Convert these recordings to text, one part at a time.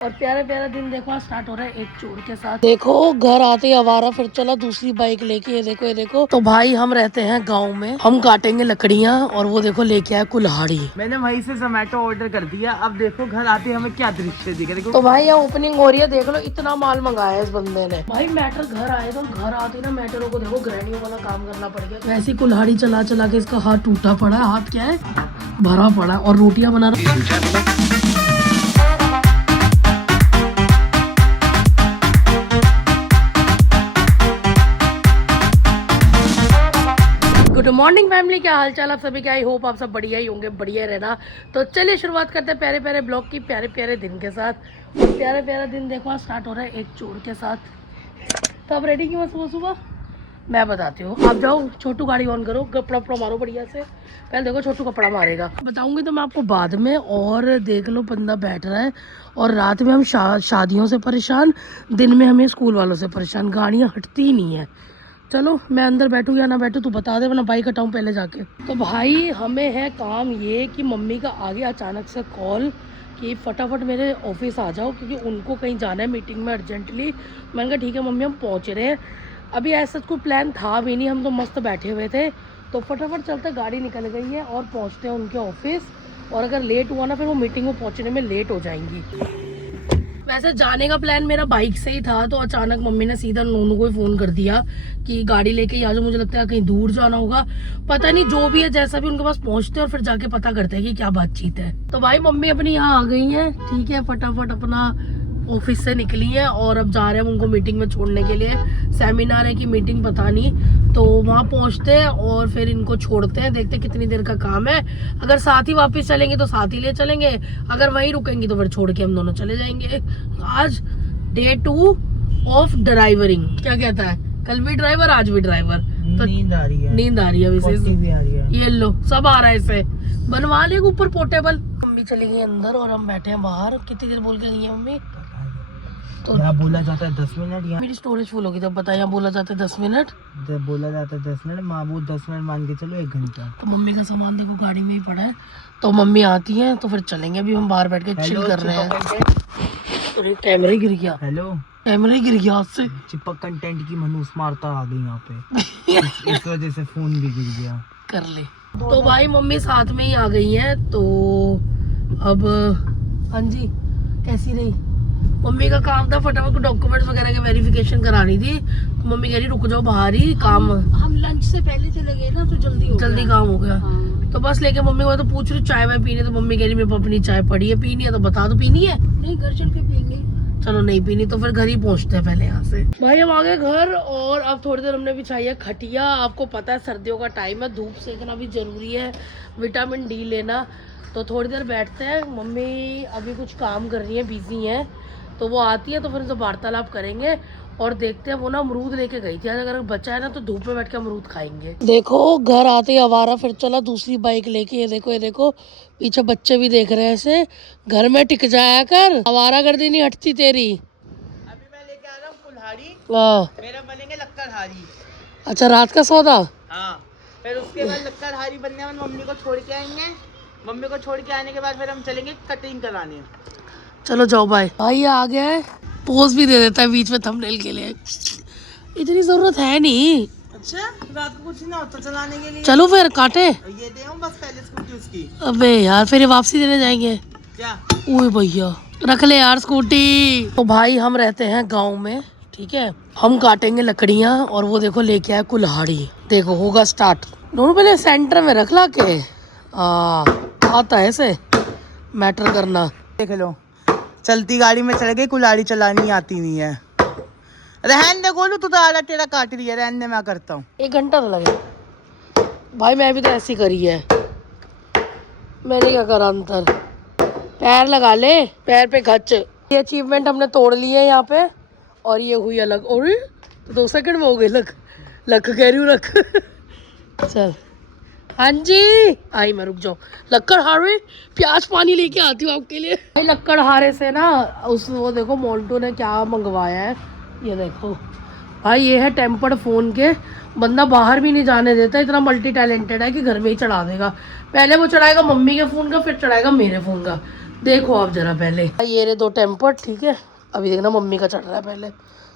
और प्यारा प्यारा दिन देखो स्टार्ट हो रहा है एक चोर के साथ। देखो घर आते ही आवारा फिर चला दूसरी बाइक लेके। ये देखो तो भाई हम रहते हैं गांव में, हम काटेंगे लकड़ियां और वो देखो लेके आया कुल्हाड़ी। मैंने वहीं से जोमेटो ऑर्डर कर दिया। अब देखो घर आते हमें क्या दृश्य दिखे। देखो तो भाई यहाँ ओपनिंग हो रही है, देख लो इतना माल मंगाया है इस बंदे ने। भाई मैटर घर आए तो घर आते ही ना मैटरों को देखो ग्रैंडियों वाला काम करना पड़ गया। वैसी कुल्हाड़ी चला चला के इसका हाथ टूटा पड़ा है। हाथ क्या है भरा पड़ा है और रोटियां बना रहा। गुड मॉर्निंग फैमिली, क्या हाल चाल आप सभी? क्या आई होप आप सब बढ़िया ही होंगे, बढ़िया रहना। तो चलिए शुरुआत करते हैं प्यारे प्यारे ब्लॉग की, प्यारे प्यारे दिन के साथ। और प्यारे प्यारा दिन देखो स्टार्ट हो रहा है एक चोर के साथ। तो आप रेडी क्यों सुबह सुबह? मैं बताती हूँ। आप जाओ छोटू गाड़ी ऑन करो, कपड़ा वपड़ा मारो बढ़िया से। पहले देखो छोटू कपड़ा मारेगा, बताऊंगी तो मैं आपको बाद में। और देख लो बंदा बैठ रहा है। और रात में हम शादियों से परेशान, दिन में हमें स्कूल वालों से परेशान। गाड़ियाँ हटती ही नहीं है। चलो मैं अंदर बैठूँ या ना बैठूँ तू बता दे, वरना बाइक हटाऊँ पहले जाके। तो भाई हमें है काम ये कि मम्मी का आ गया अचानक से कॉल कि फटाफट मेरे ऑफिस आ जाओ क्योंकि उनको कहीं जाना है मीटिंग में अर्जेंटली। मैंने कहा ठीक है मम्मी हम पहुँच रहे हैं। अभी ऐसा कोई प्लान था भी नहीं, हम तो मस्त बैठे हुए थे। तो फटाफट चलते, गाड़ी निकल गई है और पहुँचते हैं उनके ऑफिस। और अगर लेट हुआ ना फिर वो मीटिंग में पहुँचने में लेट हो जाएंगी। वैसे जाने का प्लान मेरा बाइक से ही था, तो अचानक मम्मी ने सीधा नोनू को ही फोन कर दिया कि गाड़ी लेके ही आ जाओ। मुझे लगता है कहीं दूर जाना होगा, पता नहीं। जो भी है जैसा भी उनके पास पहुंचते हैं और फिर जाके पता करते हैं कि क्या बातचीत है। तो भाई मम्मी अपनी यहाँ आ गई है, ठीक है। फटाफट अपना ऑफिस से निकली है और अब जा रहे हैं उनको मीटिंग में छोड़ने के लिए। सेमिनार है कि मीटिंग पता नहीं। तो वहाँ पहुँचते हैं और फिर इनको छोड़ते हैं, देखते हैं कितनी देर का काम है। अगर साथ ही वापस चलेंगे तो साथ ही ले चलेंगे, अगर वहीं रुकेंगे तो फिर छोड़ के हम दोनों चले जाएंगे। आज डे 2 ऑफ ड्राइवरिंग। क्या कहता है? कल भी ड्राइवर आज भी ड्राइवर। तो नींद आ रही है, नींद आ रही है विशेष। ये लो सब आ रहा है इसे, बनवा ले ऊपर पोर्टेबल। मम्मी चली गई अंदर और हम बैठे हैं बाहर। कितनी देर बोल के गई है मम्मी? तो यहाँ बोला जाता है 10 मिनट। यहाँ मेरी स्टोरेज फुल होगी तब बता। यहाँ बोला जाता है 10 मिनट, बोला जाता है 10 मिनट। माँ वो 10 मिनट मान के चलो 1 घंटा। तो मम्मी का सामान देखो गाड़ी में ही पड़ा है। तो मम्मी आती है तो फिर चलेंगे। अभी हम बाहर बैठ के चिल कर रहे हैं। तो कैमरा गिर गया। हेलो, कैमरा गिर गया हाथ से। चिपक कंटेंट की मनुष्य मारता आ गई यहाँ पे। इस वजह से फोन भी गिर गया। कर ले। तो भाई मम्मी साथ में ही आ गई है। तो अब हाँ जी, कैसी रही? मम्मी का काम था फटाफट डॉक्यूमेंट्स वगैरह की वेरिफिकेशन करानी थी। तो मम्मी कह रही रुक जाओ बाहर ही काम। हम लंच से पहले चले गए ना तो जल्दी काम हो गया। हाँ। तो बस लेके मम्मी को तो पूछ रही चाय वाय पीनी, तो मम्मी कह रही मेरे को अपनी चाय पड़ी है, पीनी है तो बता दो। पीनी है? नहीं घर चल के पीएंगे। चलो नहीं पीनी तो फिर घर ही पहुंचते हैं पहले यहाँ से। भाई हम आ गए घर और अब थोड़ी देर हमने बिछाई है खटिया। आपको पता है सर्दियों का टाइम है, धूप सेकना भी जरूरी है, विटामिन डी लेना। तो थोड़ी देर बैठते हैं। मम्मी अभी कुछ काम कर रही है, बिजी है। तो वो आती है तो फिर उनसे वार्तालाप करेंगे और देखते हैं। वो ना अमरूद लेके गई थी, अगर बचा है ना तो धूप में बैठ के अमरूद खाएंगे। देखो घर आते ही आवारा फिर चला दूसरी बाइक लेके। ये देखो पीछे बच्चे भी देख रहे हैं इसे। घर में टिक जाया कर, आवारा गर्दी नहीं हटती तेरी। अभी मैं लेके आ रहा हूँ कुल्हाड़ी, मेरा बनेंगे लक्कड़हारी। अच्छा रात का सौदा। हाँ, फिर उसके बाद लक्कड़हारी बनने में मम्मी को छोड़ के आएंगे। मम्मी को छोड़ के आने के बाद फिर हम चलेंगे कटिंग कराने। चलो जाओ बाय। भाई आ गया है, पोज भी दे देता है बीच में थंबनेल के लिए। इतनी जरूरत है नहीं। अच्छा रात को कुछ ना होता चलाने के लिए। चलो फिर काटे। ये दे बस पहले स्कूटी उसकी। अबे यार फिर ये वापसी देने जाएंगे क्या? ओए भैया रख ले यार स्कूटी। तो भाई हम रहते हैं गांव में, ठीक है। हम काटेंगे लकड़ियां और वो देखो लेके आया कुल्हाड़ी। देखो होगा स्टार्ट। दोनों पहले सेंटर में रख ला के आता है ऐसे मैटर करना। देख लो चलती गाड़ी में चल गई, कुल्हाड़ी चलानी आती नहीं है। रहन दे गोलू, तू तो आधा टेढ़ा काट रही है। रहन दे, मैं करता हूँ। 1 घंटा तो लगे भाई, मैं भी तो ऐसी करी है। मैंने क्या करा अंतर, पैर लगा ले, पैर पे खच। ये अचीवमेंट हमने तोड़ ली है यहाँ पे। और ये हुई अलग। और तो 2 सेकंड में हो गई लक कह रही हूँ रख। चल हाँ जी आई मैं, रुक जाओ। लक्कड़हारे प्याज पानी लेके आती हूँ आपके लिए। भाई लक्कड़हारे से ना वो देखो मोन्टू ने क्या मंगवाया है। ये देखो भाई, ये है टेम्पर्ड फ़ोन के। बंदा बाहर भी नहीं जाने देता, इतना मल्टी टैलेंटेड है कि घर में ही चढ़ा देगा। पहले वो चढ़ाएगा मम्मी के फ़ोन का, फिर चढ़ाएगा मेरे फ़ोन का। देखो आप जरा पहले ये रे 2 टेम्पर, ठीक है। अभी देखना मम्मी का चढ़ रहा है, पहले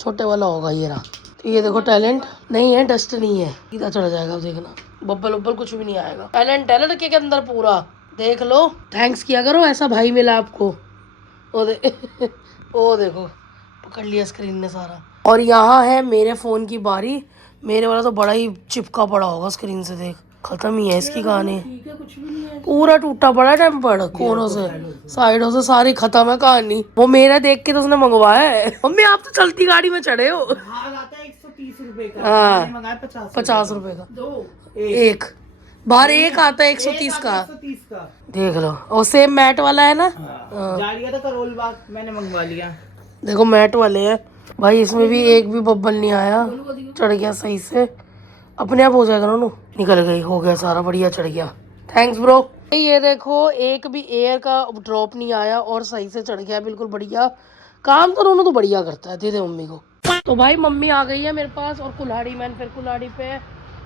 छोटे वाला होगा ये रहा। तो ये देखो टैलेंट नहीं है, डस्ट नहीं है, सीधा चढ़ जाएगा। अब देखना बब्बल उब्बल कुछ भी नहीं आएगा। टैलेंट है लड़के के अंदर पूरा, देख लो। थैंक्स किया करो, ऐसा भाई मिला आपको। वो वो देखो पकड़ लिया स्क्रीन ने सारा। और यहाँ है मेरे फ़ोन की बारी। मेरे वाला तो बड़ा ही चिपका पड़ा होगा स्क्रीन से, देख खत्म ही है इसकी कहानी। पूरा टूटा पड़ा टेम्पर्ड, कोनों से साइडों से सारी खत्म है कहानी। वो मेरा देख के तो उसने मंगवाया है। मम्मी आप तो चलती गाड़ी में चढ़े हो। 130 रुपए का, हाँ, मैंने मंगाया 50 रुपए का एक बाहर, एक आता है 130 का। 130 का देख लो, और सेम मैट वाला है ना। जा लिया था करोल बाग, मैंने मंगवा लिया। देखो मैट वाले हैं भाई, इसमें भी एक भी बब्बल नहीं आया, चढ़ गया सही से। अपने आप हो जाएगा ना, निकल गई, हो गया सारा बढ़िया, चढ़ गया। Thanks bro. ये देखो एक भी एयर का ड्रॉप नहीं आया और सही से चढ़ गया, बिल्कुल बढ़िया। काम तो दोनों तो बढ़िया करता है, दे दे मम्मी को। तो भाई मम्मी आ गई है मेरे पास, और कुल्हाड़ी मैन फिर कुल्हाड़ी पे।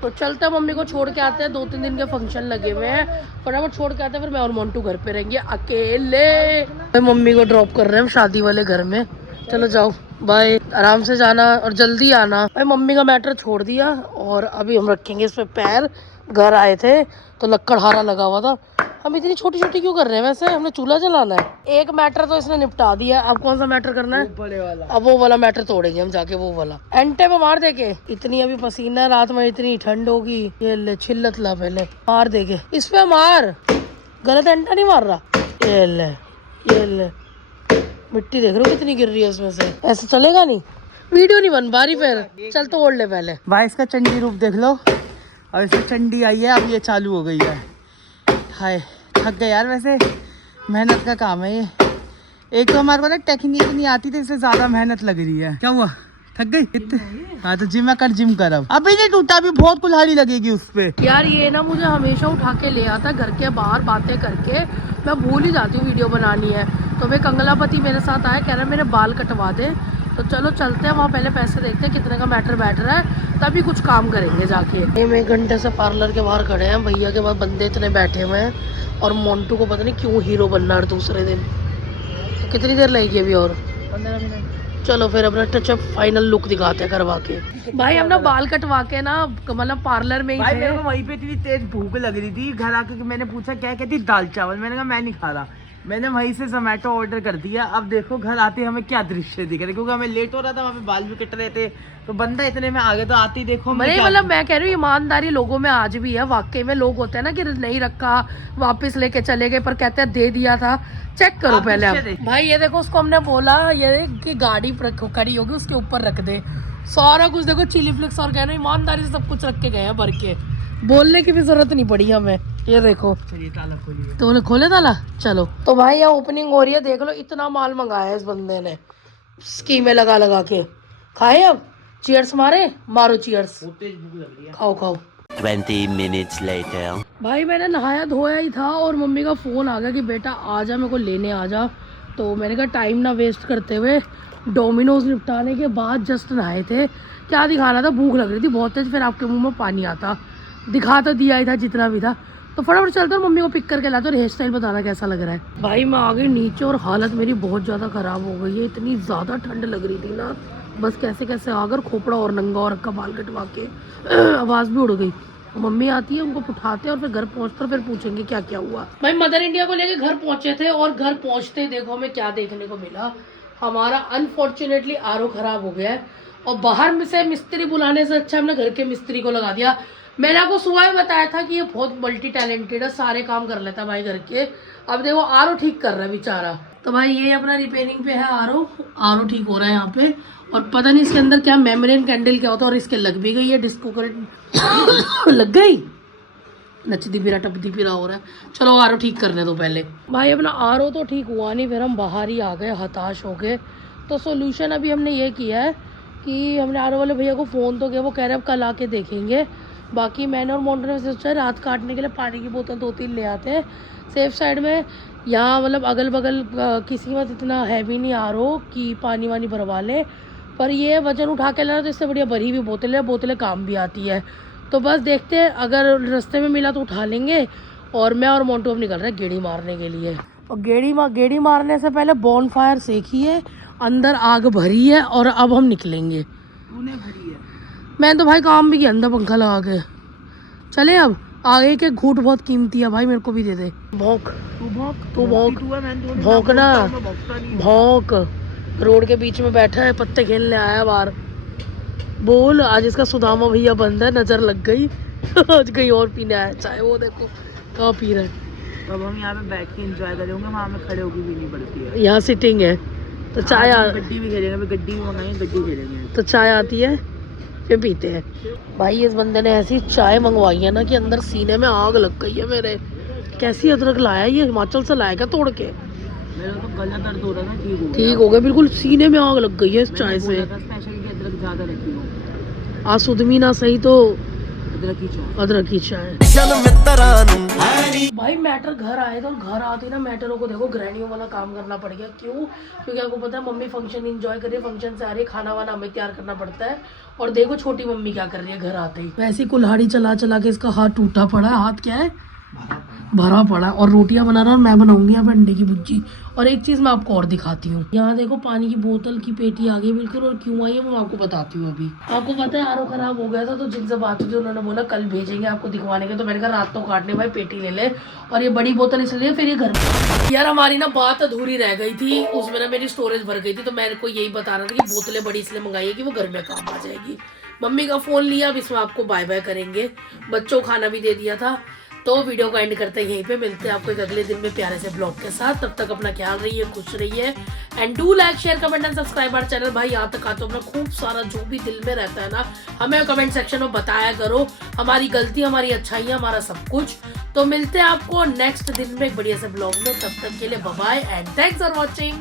तो चलते हैं, मम्मी को छोड़ के आते हैं, 2-3 दिन के फंक्शन लगे हुए हैं, फटाफट छोड़ के आते हैं, फिर मैं और मोन्टू घर पे रहेंगे अकेले। मम्मी को ड्रॉप कर रहे हैं हम शादी वाले घर में। चलो जाओ, बाय, आराम से जाना और जल्दी आना। भाई मम्मी का मैटर छोड़ दिया और अभी हम रखेंगे इस पे पैर। घर आए थे तो लक्कड़हारा लगा हुआ था। हम इतनी छोटी छोटी क्यों कर रहे हैं, वैसे हमने चूल्हा जलाना है। एक मैटर तो इसने निपटा दिया, अब कौन सा मैटर करना है? बड़े वाला। अब वो वाला मैटर तोड़ेंगे हम जाके, वो वाला एंटे पे मार देके। इतनी अभी पसीना है, रात में इतनी ठंड होगी। ये ले छिल्लत ला, पहले मार देके इस पे मार, गलत एंटा नहीं मार रहा। ये ले, ये ले, मिट्टी देख रहे हो कितनी गिर रही है इसमें से। ऐसे चलेगा नहीं, वीडियो नहीं बन पा रही। फिर चल तोड़ ले पहले। भाई इसका चंडी रूप देख लो, और इसकी चंडी आई है, अब ये चालू हो गई है। हाय थक गए यार, वैसे मेहनत का काम है ये। एक तो हमारे को ना टेक्निक नहीं आती, तो इससे ज्यादा मेहनत लग रही है। क्या हुआ, थक गई कितने? हाँ तो जिम कर, जिम कर। अब अभी नहीं टूटा, अभी बहुत कुल्हाड़ी लगेगी उस पे। यार ये ना मुझे हमेशा उठा के ले आता घर के बाहर, बातें करके मैं भूल ही जाती हूँ वीडियो बनानी है। तो वे कंगलापति मेरे साथ आया, कह रहा है मेरे बाल कटवा दे। तो चलो चलते हैं वहाँ, पहले पैसे देखते हैं कितने का मैटर बैठ रहा है, तभी कुछ काम करेंगे जाके। हम 1 घंटे से पार्लर के बाहर खड़े हैं, भैया के पास बंदे इतने बैठे हुए हैं, और मोन्टू को पता नहीं क्यों हीरो बनना है दूसरे दिन। तो कितनी देर लगेगी अभी? और 15 मिनट। चलो फिर अपना टचअप फाइनल लुक दिखाते हैं करवा के। भाई हम ना बाल कटवा के ना, मतलब पार्लर में ही भाई थे। मेरे को वहीं पे इतनी तेज भूख लग रही थी, घर आके कि मैंने पूछा क्या कहती, दाल चावल। मैंने कहा मैं नहीं खा रहा, मैंने वहीं से जोमेटो ऑर्डर कर दिया। अब देखो घर आते हमें क्या दृश्य दिख रहे, क्योंकि हमें लेट हो रहा था, वहाँ पे बाल भी कट रहे थे, तो बंदा इतने में आगे तो आते ही देखो। मतलब मैं कह रही हूँ ईमानदारी लोगों में आज भी है। वाकई में लोग होते हैं ना कि नहीं रखा, वापस लेके चले गए, पर कहते हैं दे दिया था। चेक करो पहले आप। भाई ये देखो, उसको हमने बोला ये कि गाड़ी खड़ी होगी उसके ऊपर रख दे, सारा कुछ देखो चिली फ्लिक्स और कहना, ईमानदारी से सब कुछ रख के गए हैं भर के, बोलने की भी जरूरत नहीं पड़ी हमें। ये देखो, चलिए ताला खोलिए। तो खोले ताला। चलो तो भाई यहाँ ओपनिंग हो रही है, देख लो इतना माल मंगाया है इस बंदे ने, स्कीमें लगा लगा के। खाए अब, चीयर्स मारे, मारो चीयर्स, तेज भूख लग रही है। खाओ खाओ। 20 minutes later. भाई मैंने नहाया धोया ही था और मम्मी का फ़ोन आ गया कि बेटा आ जा, मेरे को लेने आ जा। तो मैंने कहा टाइम ना वेस्ट करते हुए, डोमिनोज निपटाने के बाद जस्ट नहाए थे, क्या दिखाना था, भूख लग रही थी बहुत तेज, फिर आपके मुंह में पानी आता, दिखा तो दिया ही था जितना भी था। तो फटाफट चलते और मम्मी को पिक करके लाते और हेयर स्टाइल बताना कैसा लग रहा है। भाई मैं आ गई नीचे और हालत मेरी बहुत ज़्यादा ख़राब हो गई है, इतनी ज़्यादा ठंड लग रही थी ना, बस कैसे कैसे आकर खोपड़ा और नंगा और रखा, बाल कटवा के आवाज़ भी उड़ गई। मम्मी आती है, उनको उठाते हैं और फिर घर पहुंचते फिर पूछेंगे क्या क्या हुआ। भाई मदर इंडिया को लेके घर पहुंचे थे और घर पहुंचते देखो हमें क्या देखने को मिला। हमारा अनफॉर्चुनेटली आरओ खराब हो गया है और बाहर में से मिस्त्री बुलाने से अच्छा हमने घर के मिस्त्री को लगा दिया। मैंने आपको सुबह ही बताया था कि ये बहुत मल्टी टैलेंटेड है, सारे काम कर लेता है भाई घर के। अब देखो आरओ ठीक कर रहा है बेचारा। तो भाई ये अपना रिपेयरिंग पे है आरओ ठीक हो रहा है यहाँ पे, और पता नहीं इसके अंदर क्या मेमोरियन कैंडल क्या होता है, और इसके लग भी गई है डिस्को करंट लग गई, नचदी फिरा टपदी फिरा हो रहा है। चलो आरओ ठीक करने दो पहले। भाई अपना आरओ तो ठीक हुआ नहीं, फिर हम बाहर ही आ गए हताश हो गए। तो सोल्यूशन अभी हमने ये किया है कि हमने आरओ वाले भैया को फ़ोन तो किया, वो कह रहे हैं अब कल आके देखेंगे। बाकी मैंने और मोन्टू ने सोचा रात काटने के लिए पानी की बोतल 2-3 ले आते हैं सेफ साइड में। यहाँ मतलब अगल बगल किसी में इतना हैवी नहीं आरओ कि पानी वानी भरवा ले, पर ये वजन उठा के लाना तो इससे बढ़िया भरी हुई बोतलें काम भी आती है। तो बस देखते हैं, अगर रास्ते में मिला तो उठा लेंगे। और मैं और मोन्टू अब निकल रहे हैं गेड़ी मारने के लिए। और गेड़ी मारने से पहले बॉनफायर सेकी है, अंदर आग भरी है और अब हम निकलेंगे। तूने भरी है? मैं तो भाई काम भी किया अंदर पंखा लगा के। चले अब आगे के घूट बहुत कीमती है भाई, मेरे को भी दे दे। भौंक तू भौंक ना भौंक। रोड के बीच में बैठा है, पत्ते खेलने आया बाहर। बोल आज इसका सुदामा भैया बंद है, नजर लग गई। आज कहीं और पीने आया चाय, वो देखो कहाँ पी रहा है। अब हम यहाँ पे बैठ के एंजॉय करेंगे, वहाँ में खड़े होकर भी नहीं पड़ती है। यहाँ सिटिंग है तो चाय गड्डी भी खेलेंगे, गड्डी भी मंगाएंगे, गड्डी खेलेंगे तो चाय आती है फिर पीते हैं। भाई इस बंदे ने ऐसी चाय मंगवाई है ना कि अंदर सीने में आग लग गई है मेरे। कैसी अदरक लाया, ये हिमाचल से लाया क्या तोड़ के? मेरा तो गला दर्द हो रहा था, ठीक हो गया बिल्कुल, सीने में आग लग गई है इस चाय से। अदरक ज़्यादा रखी हो, आज सुधमी ना सही तो अदरक की चाय। भाई मैटर घर आए थे और घर आते ना मैटरों को देखो ग्रैनियों वाला काम करना पड़ गया। क्यों? क्योंकि आपको पता है मम्मी फंक्शन एंजॉय कर रही है, फंक्शन से आ रही है, खाना वाना हमें तैयार करना पड़ता है। और देखो छोटी मम्मी क्या कर रही है घर आते ही, वैसी कुल्हाड़ी चला चला के इसका हाथ टूटा पड़ा है। हाथ क्या है? भरा पड़ा है। और रोटियां बना रहा है, मैं बनाऊंगी यहाँ पे अंडे की भुर्जी। और एक चीज मैं आपको और दिखाती हूँ, यहाँ देखो पानी की बोतल की पेटी आ गई बिल्कुल। और क्यों आई है मैं आपको बताती हूँ अभी। आपको पता है आरओ खराब हो गया था, तो जिनसे बात हुई थी उन्होंने बोला कल भेजेंगे आपको दिखवाने के। तो मैंने कहा रात तो काटने भाई पेटी ले ले। और ये बड़ी बोतल इसलिए फिर ये घर में यार हमारी ना बात अधूरी रह गई थी, उसमें ना मेरी स्टोरेज भर गई थी। तो मेरे को यही बताना था कि बोतलें बड़ी इसलिए मंगाई है कि वो घर में काम आ जाएगी। मम्मी का फोन लिया, अब इसमें आपको बाय बाय करेंगे। बच्चों को खाना भी दे दिया था। तो वीडियो को एंड करते हैं यहीं पे, मिलते हैं आपको एक अगले दिन में प्यारे से ब्लॉग के साथ। तब तक अपना ख्याल रहिए, खुश रहिए and do like share comment and subscribe our channel. भाई यहाँ तक आते हो अपना खूब सारा जो भी दिल में रहता है ना हमें कमेंट सेक्शन में बताया करो। हमारी गलती, हमारी अच्छाइयाँ, हमारा सब कुछ। तो मिलते हैं आपको नेक्स्ट दिन में एक बढ़िया से ब्लॉग में। तब तक के लिए bye bye and thanks for watching.